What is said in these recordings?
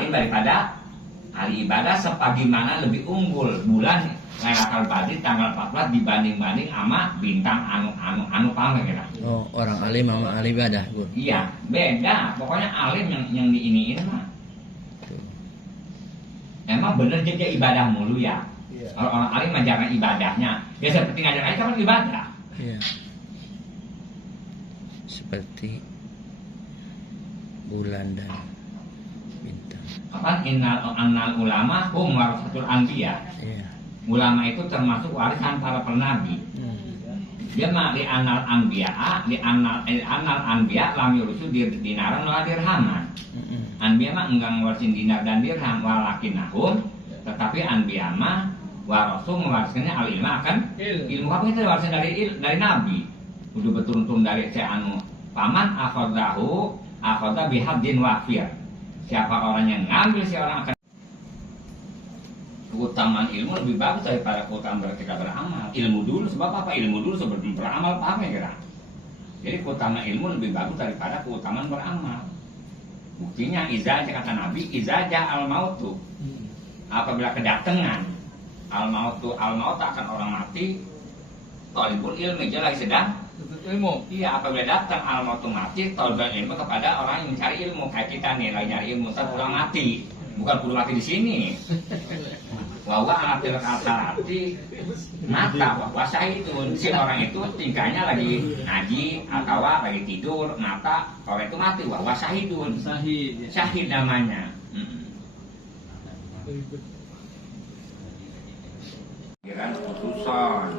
alim daripada hari ibadah sebagaimana lebih unggul bulan Lailatul Qadar tanggal 14 dibanding sama bintang anu pamer kira. Oh, orang alim sama ahli ibadah, Bu. Iya, beda. Pokoknya alim yang diiniin mah. Emang bener juga ibadah mulu ya. Orang alim menjalankan ibadahnya. Ya seperti ngajar aja kan ibadah. Iya. Seperti bulan dan bintang. Apa innal ulama hum warasatul anbiya. Iya. Ulama itu termasuk warisan para penabi. Dia mah di anal anbiya lam yurusu dinaran wala dirhaman. Anbiya mah enggak ngewarisin dinar dan dirham walakinahum, tetapi anbiya mah warasul mewariskannya al-ilma akan ilmu. Apa itu warisan dari nabi. Udah betul-betul dari anu paman akhadha bihadzin wafir. Siapa orang yang ngambil si orang akan keutamaan ilmu lebih bagus daripada keutamaan kita beramal. Ilmu dulu sebab apa? Ilmu dulu sebelum beramal, paham ya kira? Jadi keutamaan ilmu lebih bagus daripada keutamaan beramal. Buktinya izaja kata Nabi, izaja al-mautu. Apabila kedatangan al-maut akan orang mati, talibul ilmu dia lagi sedang ilmu. Iya, apabila datang al-mautu mati, talibul ilmu kepada orang yang mencari ilmu. Kayak kita nih lagi nyari ilmu, ntar pulang mati. Bukan kudu mati di sini. Wawa alatil kalati mata puasa itu si orang itu tingkahnya lagi ngaji atau lagi tidur mata orang itu mati wawa syahidun syahid namanya. Takbiran khususon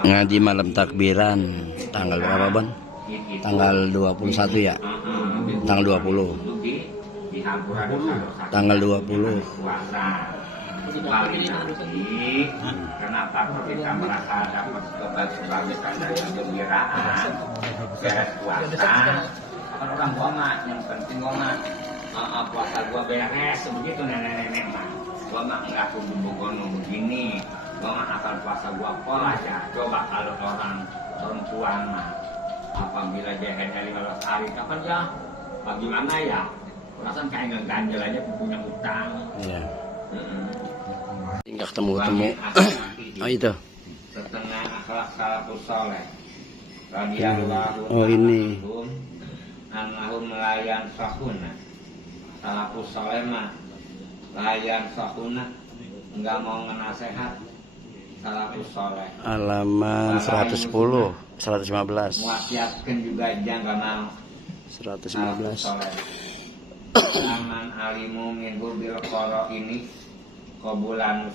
Ngaji malam takbiran tanggal berapa, Ban? Tanggal 21 ya? Tanggal 20. Tanggal 20. Kenapa kita merasa dapat kebahagiaan dan kegembiraan beres puasa? Kan orang gua mah yang penting gua mah puasa gua beres begitu nenek-nenek mah. Gua mah enggak kudu begini. Gua mah asal puasa gua pola aja. Coba kalau orang perempuan mah apabila jahatnya 15 hari kapan ya? Bagaimana ya? Perasaan kayak ngeganjel aja punya utang. Iya. Tinggal ketemu. Oh itu. Setengah akhlak salafus saleh. Radhiyallahu ini. Anhum layan sahuna. Salafus saleh mah layan sahuna enggak mau ngenasehat. Salafus saleh. Halaman 110, 115. Muwasiatkeun juga jangan mau. 115. Aman alimu minhu bil qara ini qabulan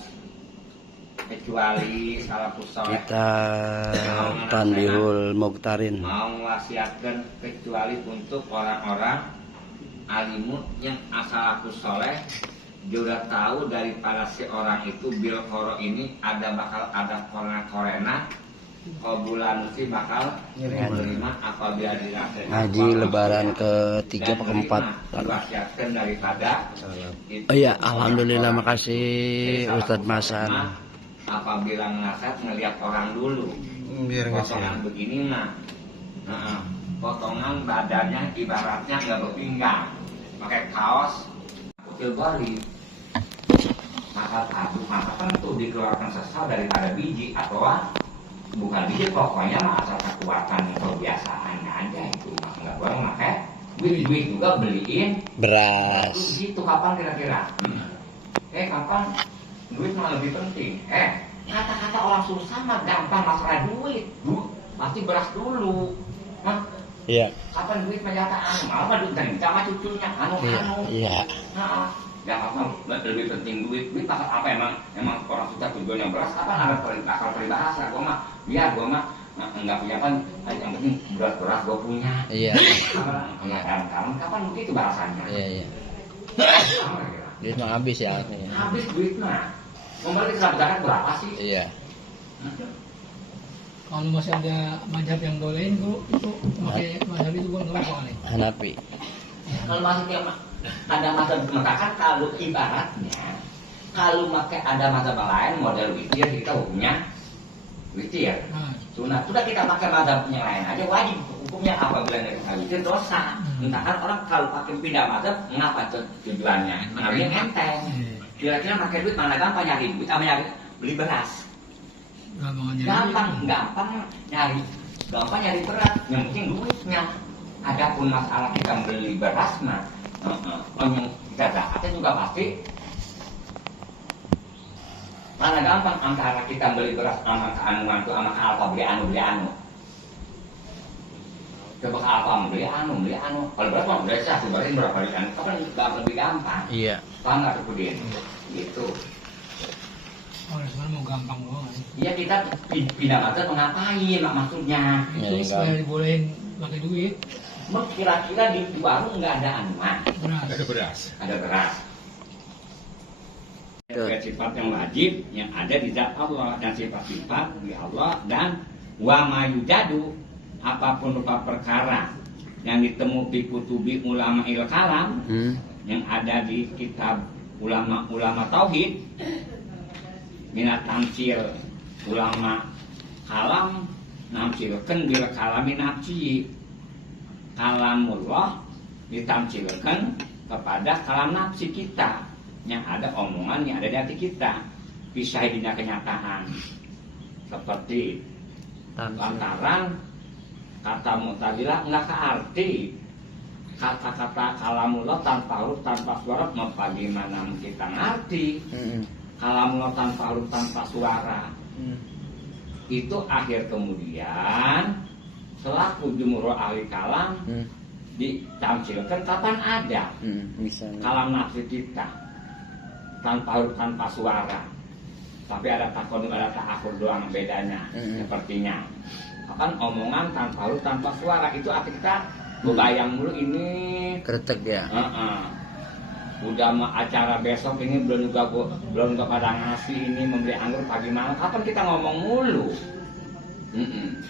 kecuali salafus saleh Kita Tanbihul Muqtarin mau wasiatkan kecuali untuk orang-orang alimu yang salafus saleh juga tahu daripada si orang itu bil qara ini bakal ada korena bulan mesti bakal menerima apabila dirasakan ngaji lebaran ke-3 atau ke-4 daripada oh ya alhamdulillah makasih Ustadz Masan apabila ngasat ngelihat orang dulu biar potongan begini mah potongan badannya ibaratnya nggak berpinggang pakai kaos kecil bari maka tentu dikeluarkan sesal daripada biji atau bukan biji pokoknya mah asal kekuatan kebiasaannya aja itu nggak boleh pakai duit juga beliin beras itu kapan kira-kira kapan duit mah lebih penting kata-kata orang susah mah gampang masalah duit pasti beras dulu iya kapan duit mah jatah malah duit dan sama cucunya iya Jakarta lebih penting duit bakal apa emang orang susah tujuannya beras kapan ada akal peribahasa gua mah biar gua mah enggak punya kan yang penting beras gua punya iya kapan begitu bahasanya iya duit mah habis ya habis duit mah membeli zakat berapa sih iya kalau masih ada mazhab yang bolehin itu pakai mazhab itu gua nggak apa nih Hanafi kalau masih ada mazhab mengatakan kalau ibaratnya kalau pakai ada mazhab lain model witir kita punya witir sunat sudah kita pakai mazhab yang lain aja wajib hukumnya apabila dari itu dosa. Entahkan orang kalau pakai pindah mazhab, mengapa tujuannya? Mengambil enteng. Kira-kira pakai duit mana gampang nyari duit, apa nyari beli beras? Gampang nyari beras. Yang penting duitnya. Adapun masalah kita beli beras mah, yang kita zakatnya juga pasti. Mana gampang antara kita beli beras sama keanuan itu sama apa beli anu. Coba apa beli anu. Kalau beras mah udah satu beras berapa beli anu, kapan nggak lebih gampang. Iya. Paham nggak kemudian? Gitu. Oh, sekarang mau gampang doang. Iya kita pindah mazhab ngapain maksudnya? Itu supaya dibolehin pakai duit. Kira-kira di warung nggak ada anuan. Ada beras. Sifat yang wajib yang ada di zat Allah dan sifat-sifat di Allah dan wa mayujadu apapun rupa perkara yang ditemu di kutubi ulama kalam yang ada di kitab ulama tauhid minat tamsil ulama kalam namsilkan bil kalami nafsi kalamullah ditamsilkan kepada kalam nafsi kita yang ada omongan yang ada di hati kita bisa dina kenyataan seperti lantaran kata Mu'tazilah nggak arti kata-kata kalamullah tanpa huruf tanpa suara bagaimana kita ngerti kalamullah tanpa huruf tanpa suara itu akhir kemudian selaku jumhur ahli kalam ditamsilkan kapan ada kalam nafsi kita tanpa huruf tanpa suara tapi ada takon ada ta'akhur doang bedanya sepertinya kapan omongan tanpa huruf tanpa suara itu arti kita bayang dulu ini kretek ya. Udah mau acara besok ini belum juga pada ngasih ini membeli anggur pagi malam kapan kita ngomong mulu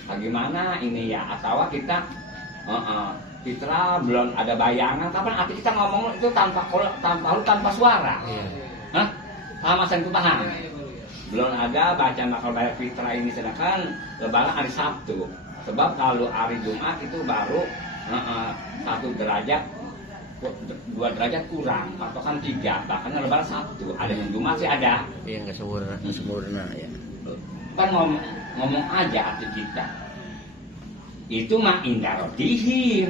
bagaimana ini ya atau kita Fitra belum ada bayangan kapan arti kita ngomong itu tanpa huruf tanpa suara. Paham Mas itu paham? Belum ada baca makal bayar Fitra ini sedangkan lebaran hari Sabtu sebab kalau hari Jumat itu baru 1 derajat 2 derajat kurang atau kan 3 bahkan lebaran Sabtu ada yang Jumat sih ada nggak sempurna ya kan ngomong aja arti kita itu mah indarodihim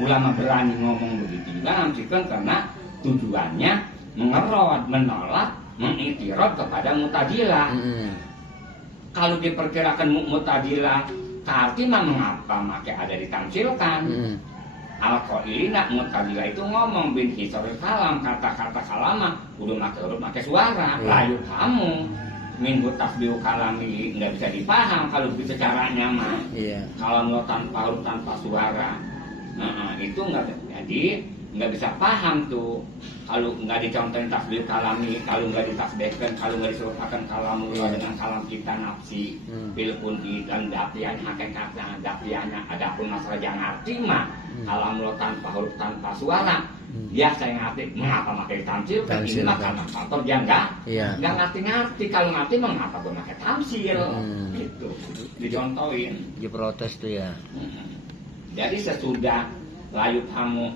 ulama berani ngomong begitu juga namsikan karena tujuannya mengerot menolak mengiktiraf kepada Mu'tazilah. Kalau diperkirakan Mu'tazilah arti mah mengapa make ada ditamsilkan al-qailina Mu'tazilah itu ngomong bin hisarul kalam kata-kata kalama udah make huruf make suara layu kamu min tasbihu kalami nggak bisa dipaham kalau bisa caranya mah kalau tanpa huruf tanpa suara itu nggak jadi nggak bisa paham tuh kalau nggak dicontohin tasbih kalami kalau nggak ditasbihkan kalau nggak disuruhkan kalamullah dengan kalam kita nafsi bilpun dan dapiannya hakikatnya dapiannya adapun masalah yang arti mah kalamullah tanpa huruf tanpa suara dia saya ngerti mengapa pakai tamsil kan ini mah karena faktor dia nggak ngerti kalau ngerti mengapa gue pakai tamsil gitu dicontohin diprotes tuh ya jadi sesudah layu kamu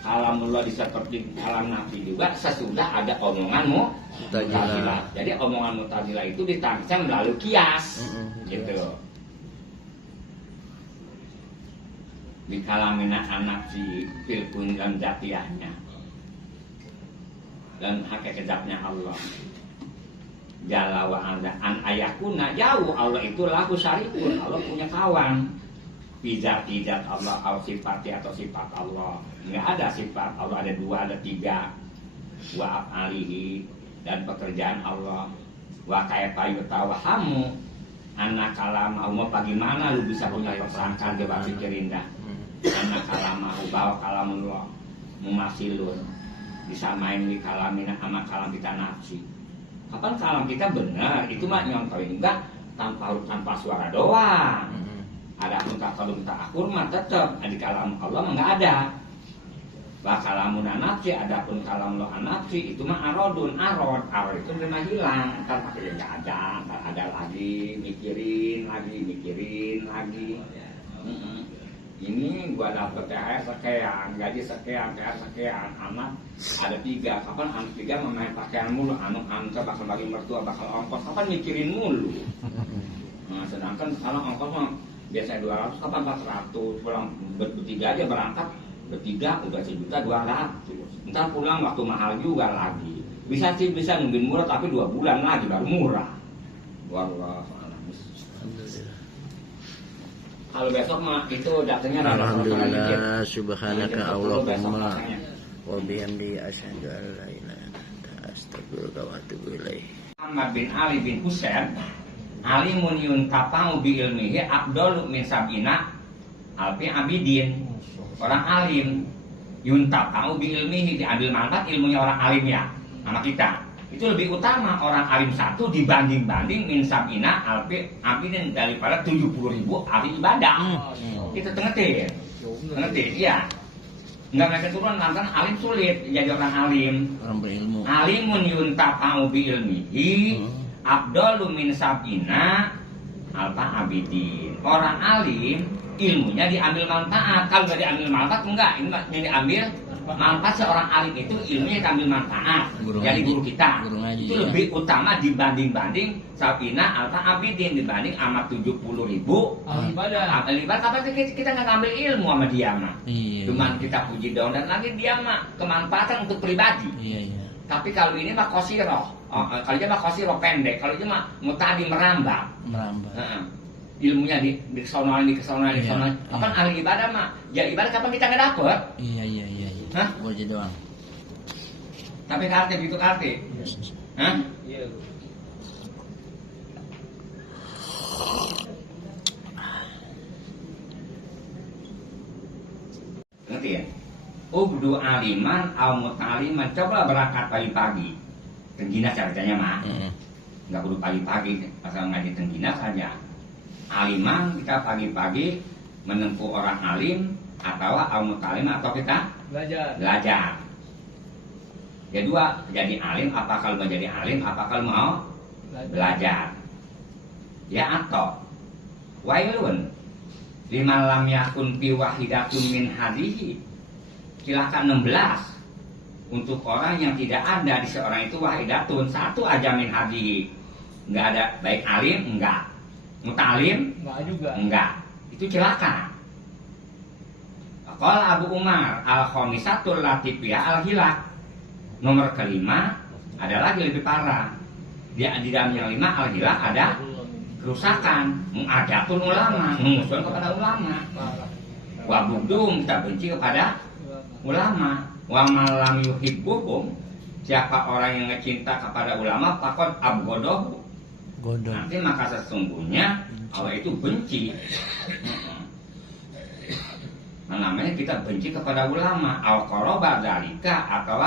kalamullah seperti kalam nabi juga sesudah ada omonganmu Mu'tazilah. Jadi omongan Mu'tazilah itu ditangsel melalui kias gitu. Di kalamina anak si filkun dan jatiahnya dan hakikat-zatnya Allah. Jalla wa anda an ayakuna jauh Allah itu lahu syarikun Allah punya kawan. Pijat Allah atau sifat Allah nggak ada sifat Allah ada 2 ada 3 wa af'alihi dan pekerjaan Allah wa kaifa yutawahamu anak kalam Allah bagaimana lu bisa punya persangkaan coba pikirin dah anak kalamahu bahwa kalamullah mumasilun disamain di kalamina sama kalam kita nafsi kapan kalam kita benar itu mah nyontohin enggak tanpa suara doang ada pun tak kalau kita akur mah tetap di kalam Allah mah nggak ada Wa kalamun nafsi, adapun kalam lo nafsi itu mah arod itu memang hilang, kan pakai nggak ada, ntar ada lagi mikirin lagi. Ini gua dapet THR sekian, gaji sekian, THR sekian, anak ada 3, kapan anak 3 memain pakaian mulu, anu bakal bagi mertua, bakal ongkos, kapan mikirin mulu. Nah, sedangkan kalau ongkos mah biasanya 200, kapan 400, pulang bertiga aja berangkat, bertiga udah 1.200.000. Ntar pulang waktu mahal juga lagi. Bisa nungguin murah tapi 2 bulan lagi baru murah. Wallah. Kalau besok mah itu datangnya Alhamdulillah, subhanaka Allahumma wa bihamdi asyhadu an la ilaha illa anta astaghfiruka wa atubu ilaik. Muhammad bin Ali bin Husain alimun yuntafa'u bi ilmihi afdalu min sab'ina alfi abidin. Orang alim yuntafa'u bi ilmihi, diambil manfaat ilmunya orang alim ya sama kita. Itu lebih utama orang alim 1 dibanding min sab'ina alfi abidin, daripada 70.000 ahli ibadah. Kita ngerti, iya. Enggak naik turun lantaran alim sulit jadi orang alim. Orang berilmu. Alimun yuntafa'u bi ilmihi afdalu min sab'ina alfa abidin. Orang alim ilmunya diambil manfaat. Kalau nggak diambil manfaat enggak, ini yang diambil manfaat. Seorang alim itu ilmunya diambil manfaat. Jadi guru kita itu ya, lebih utama dibanding sab'ina alfa abidin, dibanding amat 70.000 ahli ibadah. Kapan kita nggak ngambil ilmu sama dia mah? Cuman kita puji doang, dan lagi dia mah kemanfaatan untuk pribadi. Tapi kalau ini mah kosiroh, kalau dia mah kosiroh pendek, kalau dia mah mutadi merambah. Ilmunya di kesonoan. Kapan ahli ibadah mah? Ya ibadah kapan kita nggak dapet? Iya. Hah? Puji doang. Tapi karti itu karti. Hah? Iya. Ngerti ya? Ubdu aliman au mutaliman. Coba berangkat pagi-pagi. Tengginas caranya mah. Nggak perlu pagi-pagi, asal ngaji tengginas saja. Aliman kita pagi-pagi menempuh orang alim, atau au mutalim, atau kita belajar. Kedua, jadi alim, apa kalau mau jadi alim, apa kalau mau belajar. Ya, atau wailun liman lam yakun fi wahidatun min hadihi. Silakan 16 untuk orang yang tidak ada di seorang itu wahidatun, 1 aja min hadihi. Enggak ada, baik alim enggak, mutalim enggak juga, enggak. Itu celaka. Qala Abu Umar al-khamisatul latifiyah al-hilak. Nomor kelima ada lagi lebih parah. Di dalam yang 5 al-hilak ada kerusakan, mengadatun ulama, mengusul kepada ulama. Wa bugdum, kita benci kepada ulama. Wa malam yuhibbuhum, siapa orang yang cinta kepada ulama faqad abghadahu. Nanti maka sesungguhnya Allah itu benci. Namanya kita benci kepada ulama. Al-qoroba dzalika, atau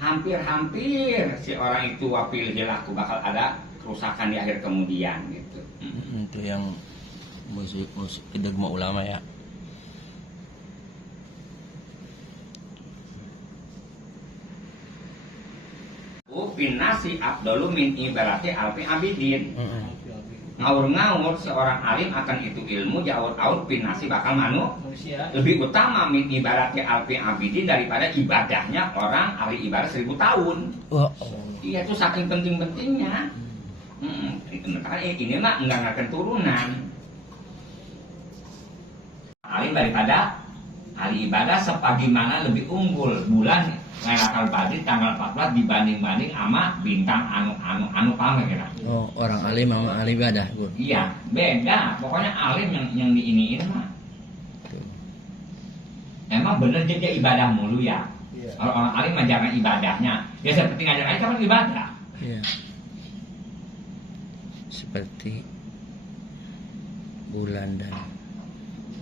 hampir-hampir si orang itu wafil hilaku, bakal ada kerusakan di akhir kemudian gitu. Itu yang musik dogma ulama ya. Upin nasi afdalu min ibarati alfi abidin. Ngaur-ngaur seorang alim akan itu ilmu, jaur-aur pin nasi bakal manusia. Lebih utama min ibarati alfi abidin daripada ibadahnya orang ahli ibadah 1000 tahun. Iya, itu saking penting-pentingnya. Ini mah enggak akan turunan. Alim daripada ahli ibadah sebagaimana lebih unggul bulan Lailatul Badri tanggal 14 dibanding sama bintang anu pamer kira. Oh, orang alim sama ahli ibadah, Bu. Iya, beda. Pokoknya alim yang diiniin mah. Emang bener jadi ibadah mulu ya. Orang alim menjaga ibadahnya. Ya seperti ngajar aja kan ibadah. Iya. Seperti bulan dan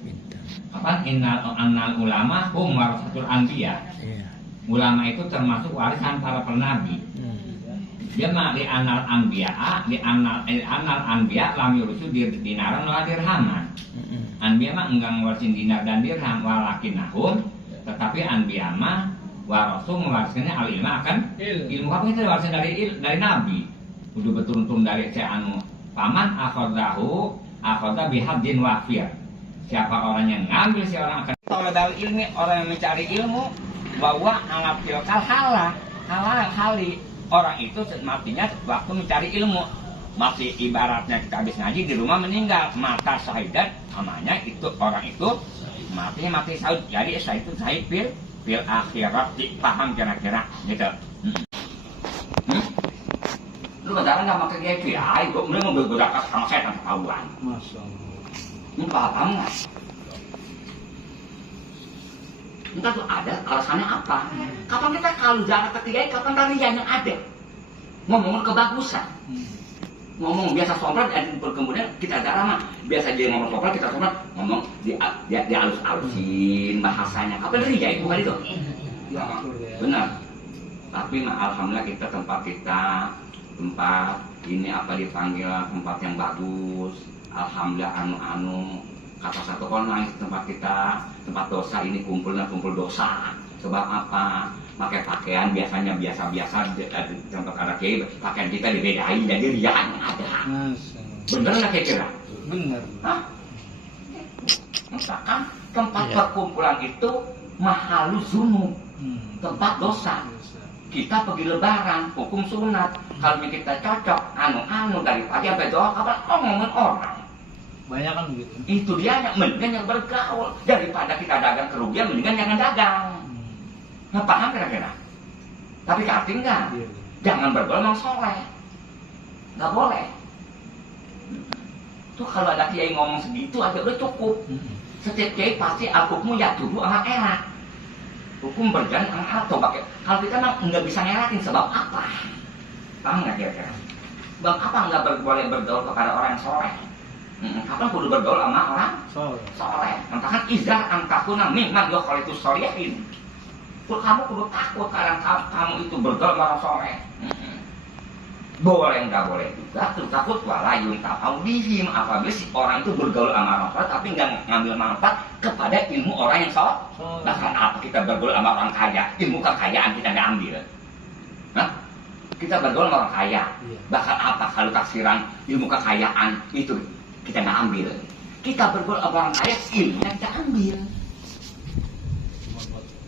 bintang. Apa innal ulama hum warasatul anbiya. Iya. Ulama itu termasuk warisan para penabi. Dia mah di anal anbiya lam yurusu dinaran wala dirhaman. Anbiya mah enggak ngurasin dinar dan dirham, walakinahum Tetapi anbiya mah wa rasul mewariskannya al ilmu akan ilmu apa itu diwariskan dari nabi. Kudu betul-betul dari anu paman akhadahu akhadha bihadin wafir. Siapa orang yang ngambil si orang akan talabul ilmi, orang yang mencari ilmu bahwa anggap tilkal halali orang itu matinya waktu mencari ilmu. Masih ibaratnya kita habis ngaji di rumah meninggal mata syahidat namanya itu orang itu mati syahid. Jadi saya itu syahid fil akhirat, paham kira-kira gitu. Lu kadang nggak pakai KPI, gue mulai mobil berdakat sama saya tanpa tahuan. Ini paham nggak? Entah tuh ada alasannya apa? Kapan kita kalau jarak ketiga, kapan tarian yang ada? Ngomong kebagusan. Ngomong biasa sompral, kemudian kita ada ramah. Biasa dia ngomong sompral, kita sompral ngomong di alus-alusin bahasanya. Kapan ria itu kali itu? Benar. Tapi alhamdulillah kita tempat ini apa dipanggil tempat yang bagus. Alhamdulillah anu kata satu orang tempat kita tempat dosa ini kumpul dosa. Sebab apa? Pakai pakaian biasanya biasa-biasa di tempat ada kiai pakaian kita dibedain jadi riaan ada. Bener nggak kira-kira? Bener. Hah? Misalkan tempat perkumpulan itu mahalu zunub, tempat dosa. Kita pergi lebaran, hukum sunat. Kalau kita cocok, anu daripada sampai doa kapan ngomongin orang. Banyak kan begitu. Itu dia mendingan yang bergaul daripada kita dagang kerugian, mendingan jangan dagang. Nah, paham kira-kira? Tapi kating enggak? Iya. Jangan bergaul sama soleh. Nggak boleh. Tuh kalau ada kiai ngomong segitu aja udah cukup. Setiap kiai pasti hukummu ya dulu sama enak. Hukum berjalan sama atau pakai. Kalau kita nggak bisa ngeratin sebab apa? Paham nggak kira-kira? Sebab apa nggak boleh bergaul kepada orang yang soleh? Kapan kudu bergaul sama orang soleh? Mentakan izah antakuna mimman yukhalitus sholihin. Kamu kudu takut karena kamu itu bergaul sama orang soleh. Boleh nggak boleh juga tuh takut walayun tafau bihim apabila si orang itu bergaul sama orang soleh tapi nggak ngambil manfaat kepada ilmu orang yang soleh. Nah kan apa kita bergaul sama orang kaya, ilmu kekayaan kita nggak ambil. Nah kita bergaul sama orang kaya, bahkan apa kalau taksiran ilmu kekayaan itu kita nggak ambil. Kita bergaul sama orang kaya, ilmunya kita ambil.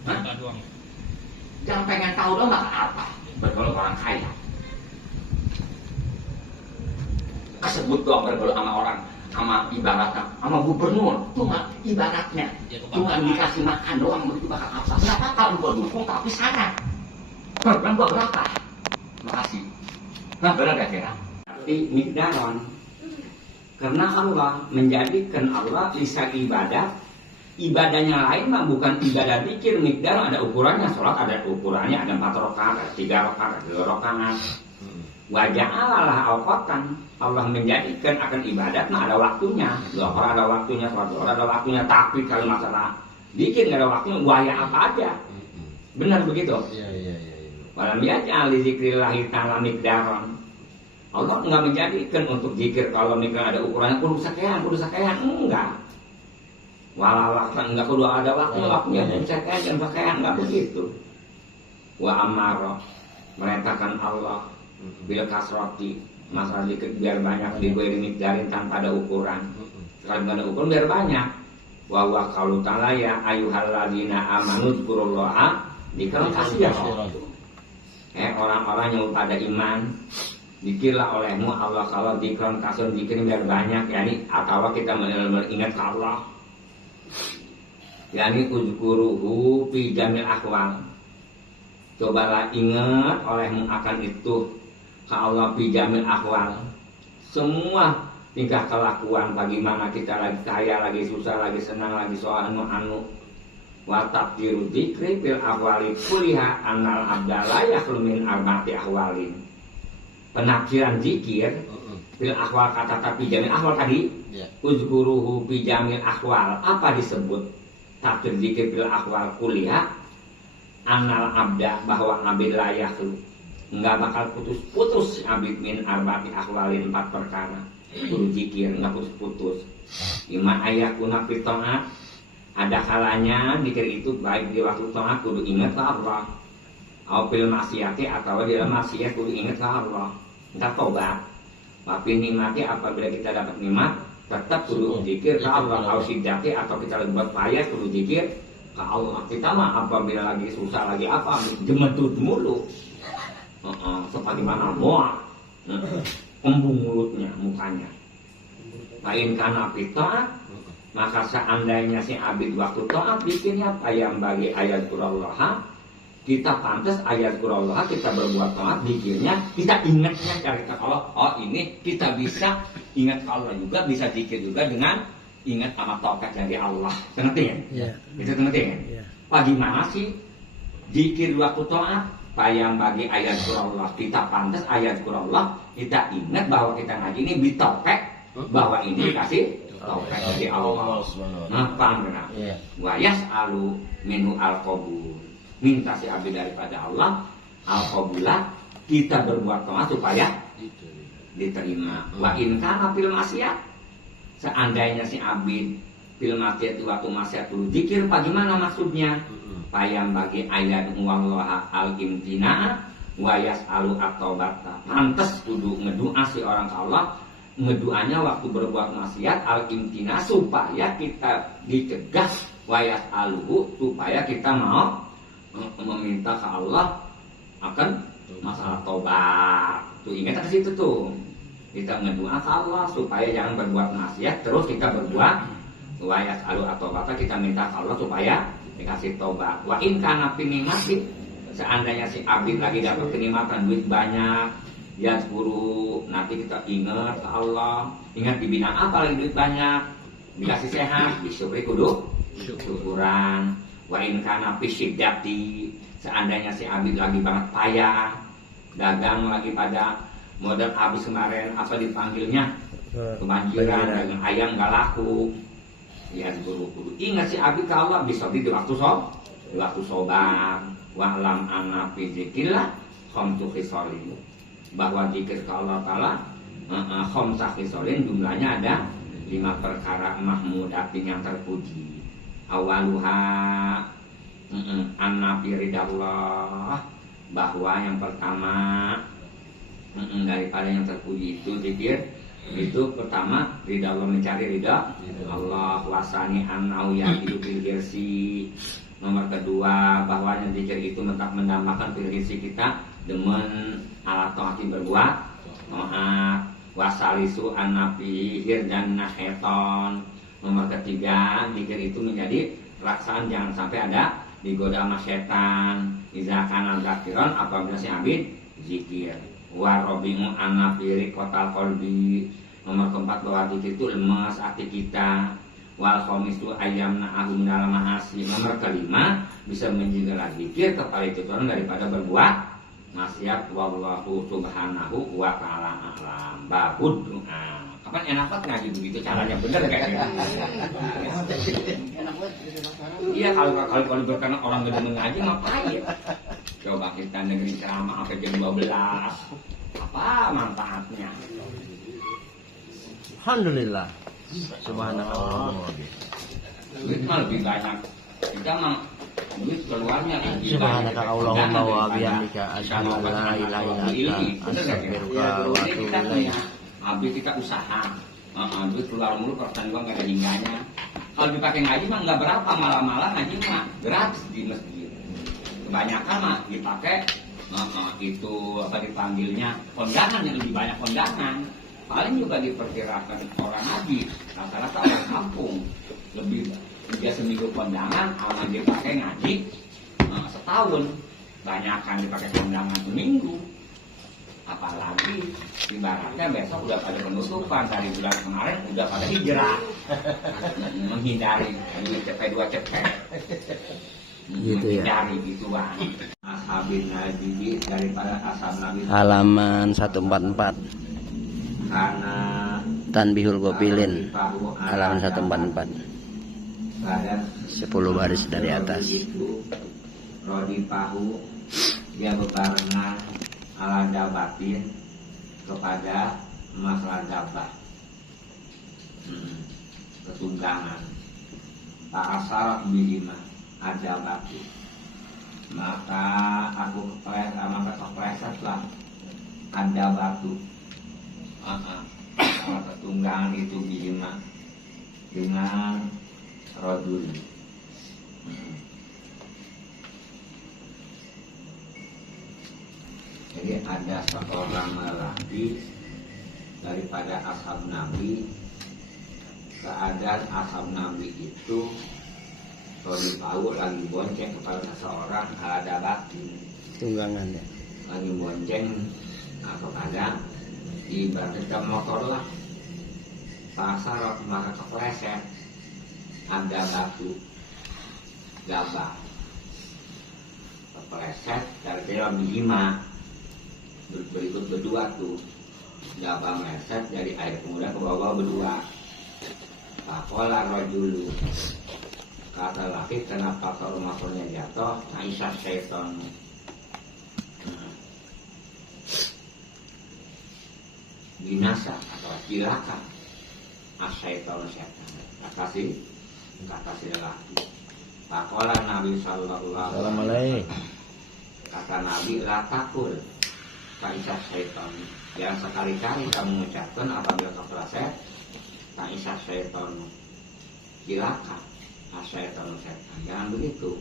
Hah? Jangan pengen tahu dong apa bergaul sama orang kaya. Kesebut doang bergaul sama orang, sama ibaratnya, sama gubernur, cuma ibaratnya, cuma dikasih makan doang begitu bakal apa? Kenapa kalau berdukung tapi syarat? Program gua berapa? Makasih. Nah benar gak kira? Tapi mikdaron, karena Allah menjadikan Allah bisa ibadah, ibadahnya lain mah bukan ibadah zikir. Mikdaron ada ukurannya, sholat ada ukurannya, ada 4 rakaat, ada 3 rakaat, ada 2 rakaat. Wajah Allah awqatan, Allah menjadikan akan ibadat nah ada waktunya. Zuhur ada waktunya, sholat zuhur ada waktunya. Tapi kalau masalah zikir nggak ada waktunya, waya apa aja. Benar begitu? Iya. Walam yaj'al li dzikrillahi ta'ala miqdaran. Allah nggak menjadikan untuk zikir kalau mikir ada ukurannya kudu sakean enggak. Walau waktu enggak kudu ada waktunya sakean dan pakaian enggak begitu. Wa amara merintahkan Allah bila kasroti masalah zikir biar banyak diberi mikdarin tanpa ada ukuran. Kalau ada ukuran biar banyak. Wa qalu ta'ala ya ayyuhalladzina amanu dzkurullaha dzikran katsiran. Orang-orang yang pada iman zikirlah olehmu Allah kalau dzikran katsiran zikir biar banyak yakni atau kita mengingat Allah. Yani uzkuruhu fi jamil ahwal. Cobalah ingat olehmu akan itu ka Allah fi jamil ahwal. Semua tingkah kelakuan bagaimana kita lagi kaya, lagi susah, lagi senang, lagi soal anu wa taqdiru dzikri fil ahwali kuliha annal abdala yakhlu min arba'ati ahwalin. Penafsiran zikir fil ahwal kata tapi jamil ahwal tadi uzkuruhu fi jamil ahwal apa disebut tafsir zikir fil ahwal kuliha annal abda bahwa abid la yakhlu enggak bakal putus-putus abid min arba'ati ahwalin 4 perkara. Kudu zikir enggak putus-putus. Ima ayakuna fi ta'at ada kalanya dikir itu baik di waktu taat kudu ingat ke Allah, apil maksiati atau di dalam maksiat kudu ingat ke Allah, kita tobat. Tapi nikmati apabila kita dapat nikmat tetap kudu zikir ke Allah, kalau sidaki atau kita lagi buat payah kudu zikir ke Allah. Kita mah apabila lagi susah lagi apa jemetut mulu, sebagaimana mual, embung mulutnya mukanya. Lain karena taat, maka seandainya si abid waktu taat bikinnya payam bagi ayat Allah, kita pantas ayat Allah, kita berbuat taat bikinnya, kita ingatnya cari ke Allah. Oh ini kita bisa ingat Allah juga, bisa zikir juga dengan ingat sama tauhid dari Allah. Ngerti ya? Iya. Itu ngerti ya? Iya. Bagaimana sih zikir waktu taat? Payam bagi ayat Allah, kita pantas ayat Allah, kita ingat bahwa kita ngaji ini bitauhid, bahwa ini kasih tauhid dari Allah. Apa benar? Wayas alu minu al-qabul, minta si abdi daripada Allah al-qabulah, kita berbuat taat supaya diterima. Wa in kana fil maksiat, seandainya si abid fil maksiat waktu maksiat dulu zikir, bagaimana maksudnya? Payam bagi ayat wallaha al-imtina wa yas'alu at-taubata. Pantes kudu ngedua si orang ke Allah, ngeduanya waktu berbuat maksiat al-imtina supaya kita dicegah, wa yas'aluhu supaya kita mau meminta ke Allah akan masalah tobat. Tuh ingat ke situ tuh. Kita ngedua ke Allah supaya jangan berbuat maksiat, terus kita berbuat wa yas'alu at-taubata, kita minta ke Allah supaya dikasih tobat. Wa in kana pinimati, seandainya si abid lagi dapat kenikmatan duit banyak, ya guru nanti kita ingat ke Allah, ingat di bidang apa lagi duit banyak, dikasih sehat, disyukuri kudu syukuran. Wa in kana fisyidati, seandainya si abid lagi banget payah, dagang lagi pada modal habis kemarin apa dipanggilnya kebanjiran, dagang ayam gak laku. Ya guru-guru ingat si abdi ke Allah bisa di waktu sobar wa lam ana fi zikrillah khamsu khisalin, bahwa zikir ke Allah taala khamsu khisalin jumlahnya ada 5 perkara mahmudatin yang terpuji. Awaluha anna fi ridallah, bahwa yang pertama daripada yang terpuji itu zikir itu pertama ridha Allah, mencari ridha Allah. Wasani anau yang hidup pilgirsi. Nomor kedua bahwa yang zikir itu mendambakan pilgirsi kita demen alat taati berbuat taat. Wasalisu anafi hirdan naheton. Nomor ketiga zikir itu menjadi raksaan jangan sampai ada digoda sama setan. Izakan al-zakiron, apabila si abid zikir. Warobimu anafiri kotal kolbi. Nomor keempat bahwa zikir itu lemas hati kita. Wal khomisu ayam na'ahum dalam mahasi. Nomor kelima bisa menjaga zikir kepada itu daripada berbuat maksiat. Wallahu subhanahu wa ta'ala alam. Babud doa. Kapan enak banget ngaji begitu caranya, bener kayaknya. Iya, kalau berkenan orang gede mengaji ngapain? Coba kita negeri ceramah sampai jam 12. Apa manfaatnya? Alhamdulillah. Subhanallah. Duit mah lebih banyak. Kita mah duit keluarnya Subhanaka Allahumma wa bihamdika asyhadu an la ilaha illa anta astaghfiruka wa atubu ilaik. Habis kita usaha, duit keluar mulu, persen juga nggak ada hingganya. Kalau dipakai ngaji mah nggak berapa, malah ngaji mah gratis di masjid. Kebanyakan mah dipakai itu apa dipanggilnya kondangan, yang lebih banyak kondangan. Paling juga diperkirakan orang ngaji rata-rata orang kampung lebih biasa seminggu kondangan, orang dipakai ngaji setahun, banyakan dipakai kondangan seminggu. Apalagi ibaratnya besok udah pada penutupan, dari bulan kemarin udah pada hijrah, menghindari cepet dua cepet, gitu ya. menghindari gituan. Ashabin Nabi daripada ashab Nabi. Halaman 144. Karena Tanbihul Gopilin. Halaman 144. 10 baris dari atas. Rodi pahu dia berbarengan ala dabatin kepada masalah dabat, ketunggangan. ta'asarat bihima ada batu, maka aku keplesetlah ada batu. Sama ketunggangan itu bihima dengan rojul. Jadi ada seorang lelaki daripada ashab Nabi. Keadaan ashab Nabi itu tahu lagi bonceng kepada seseorang ada batin Tunggangan ya. lagi bonceng atau ada ibaratnya motor lah, pasar maka kepleset ada batu gabah kepleset dari dalam bihima. Berikut berdua tuh gabah meleset dari air kemudian ke bawah berdua. Pakola rojulu, kata laki kenapa kalau makornya jatuh? Aisyah syaiton. Binasa atau cilaka asyaiton syaitan. Kata si lelaki. Pakola Nabi sallallahu alaihi wasallam. Kata Nabi la takul Aisyah syaiton. Yang sekali-kali kamu mengucapkan apabila kepleset Aisyah syaiton, cilaka syaiton syaitan. Jangan begitu.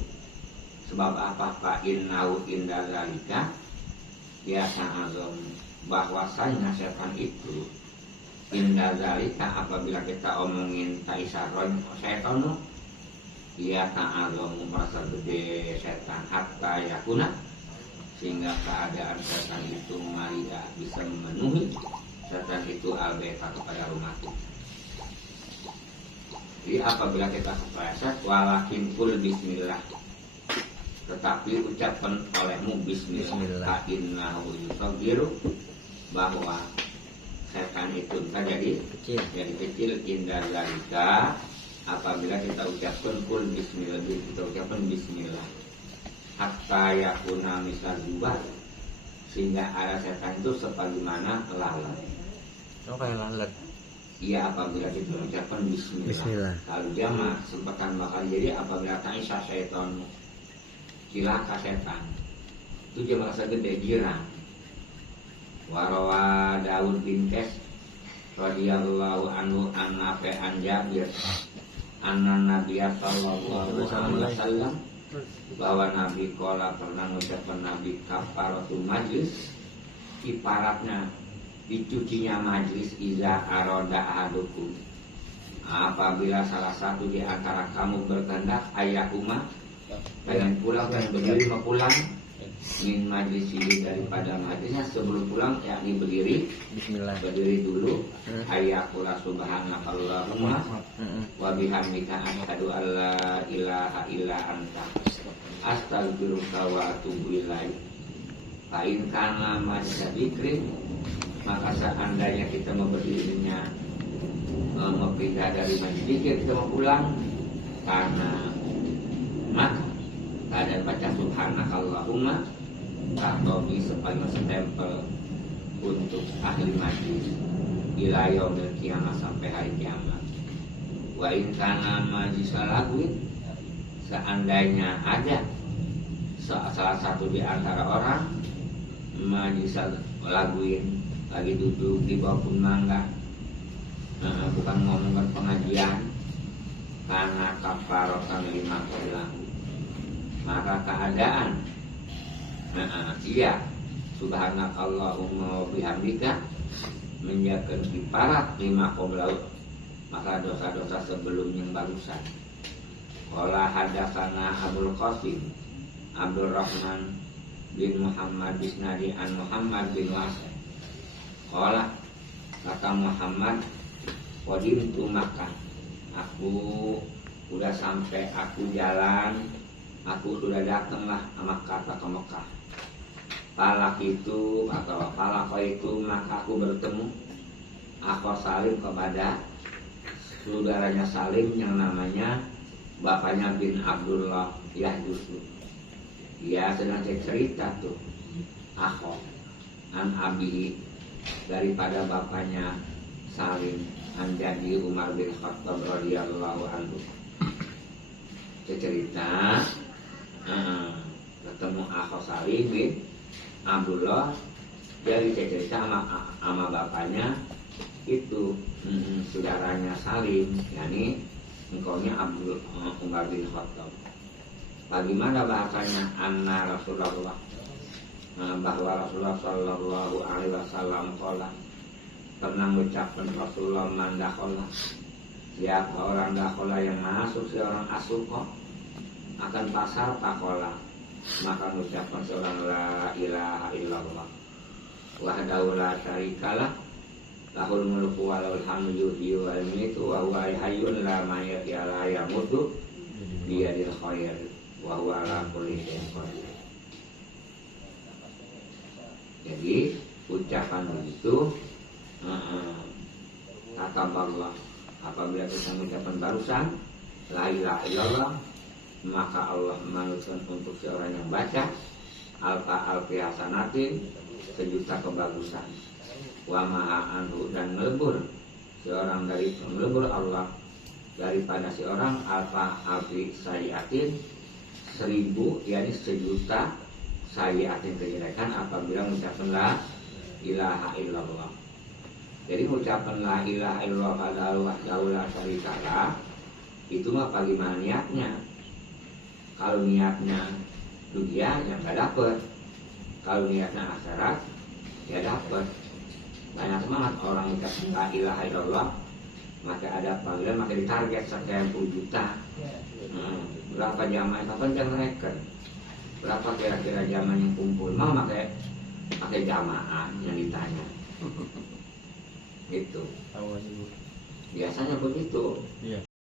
Sebab apa? Fa innahu inda zalika biasa azam, bahwasanya syaitan itu inda zalika apabila kita omongin Aisyah syaiton dia ta'azam merasa gede syaitan hatta yakuna, sehingga keadaan setan itu maria bisa memenuhi setan itu albeta kepada rumah. Jadi apabila kita kepleset walakin kul bismillah, tetapi ucapan olehmu bismillah innahu yusagiru, bahwa setan itu kan jadi kecil indah zalika apabila kita ucapkan kul bismillah, kita ucapkan bismillah hatta yakuna misal zubar, sehingga ada setan itu sebagaimana lalat. Oh kayak lalat. Iya apabila kita ucapkan bismillah. Kalau dia mah sempatan bakal jadi apabila Aisyah syaiton cilaka setan itu dia merasa gede girang. Warawa Daud bin Kes radhiyallahu anhu an Nafi an Jabir anna Nabiya sallallahu alaihi wasallam, bahwa Nabi kola pernah mengucapkan Nabi kafaratul majlis, ibaratnya dicucinya majlis iza aroda ahadukum, apabila salah satu di antara kamu berkehendak ayahuma pengen pulang dan berdiri mau pulang min majlis ini daripada majlisnya, sebelum pulang yakni berdiri bismillah, berdiri dulu ayakula subhanakallahumma wa bihamdika asyhadu alla ilaha illa anta astaghfiruka wa atubu ilaik. Fa in kana majlis dzikrin, maka seandainya kita mau berdirinya pindah dari majlis zikir kita mau pulang karena maka keadaan baca subhanakallahumma atau di sepanjang stempel untuk ahli majlis ila yaumil qiyamah, sampai hari kiamat. Wa in kana majlis lagwin, seandainya ada salah satu di antara orang majlis lagwin lagi duduk di bawah pohon mangga, bukan ngomongin pengajian, karena kafaratan lima perilaku, maka keadaan dia subhanakallahumma wa bihamdika menjaga kifarat lima qoblau, maka dosa-dosa sebelum yang barusan. Qala hadatsana Abdul Qasim Abdul Rahman bin Muhammad bisnadi an Muhammad bin Wasi. Qala kata Muhammad qadimtu Makkah, aku udah sampai, aku jalan, aku sudah datanglah Makkah ke Mekah. Falak itu atau falak itu maka aku bertemu aku Salim kepada saudaranya Salim yang namanya bapaknya bin Abdullah Yahdusu. Dia sedang cerita tuh aku an Abi daripada bapaknya Salim an jadi Umar bin Khattab radhiyallahu anhu. cerita ketemu Akhosari bin Abdullah, jadi cerita sama bapaknya itu saudaranya Salim, yakni engkaunya Umar bin Khattab. Bagaimana bahasanya anna Rasulullah, bahwa Rasulullah Shallallahu Alaihi Wasallam pernah mengucapkan Rasulullah mandakhola, siapa orang dakhola yang masuk, seorang asuko akan pasar pakola, maka mengucapkan seorang la ilaha illallah wahdahu la syarikalah lahul mulku wa lahul hamdu wal mitu wa huwa hayyun la yamutu biyadil khair wa huwa ala kulli syai'in qadir. Jadi ucapan itu kata Allah, apabila kita mengucapkan barusan la ilaha illallah, maka Allah menurunkan untuk seorang yang baca alfi hasanatin, sejuta kebagusan, wa maha anhu, dan melebur seorang dari melebur Allah daripada seorang alfi sayiatin, 1000, yakni sejuta sayiatin kejelekan apabila mengucapkan la ilaha illallah. Jadi mengucapkan la ilaha illallah wahdahu la syarikalah itu mah bagaimana niatnya. Kalau niatnya dunia ya nggak dapet, kalau niatnya akhirat ya dapet. Banyak semangat orang ucapkan la ilaha illallah, maka ada panggilan, maka ditarget sekian 10 juta. Berapa jamaah, kapan jangan reker, berapa kira-kira jamaah yang kumpul, mau pakai jamaah yang ditanya. Gitu biasanya begitu.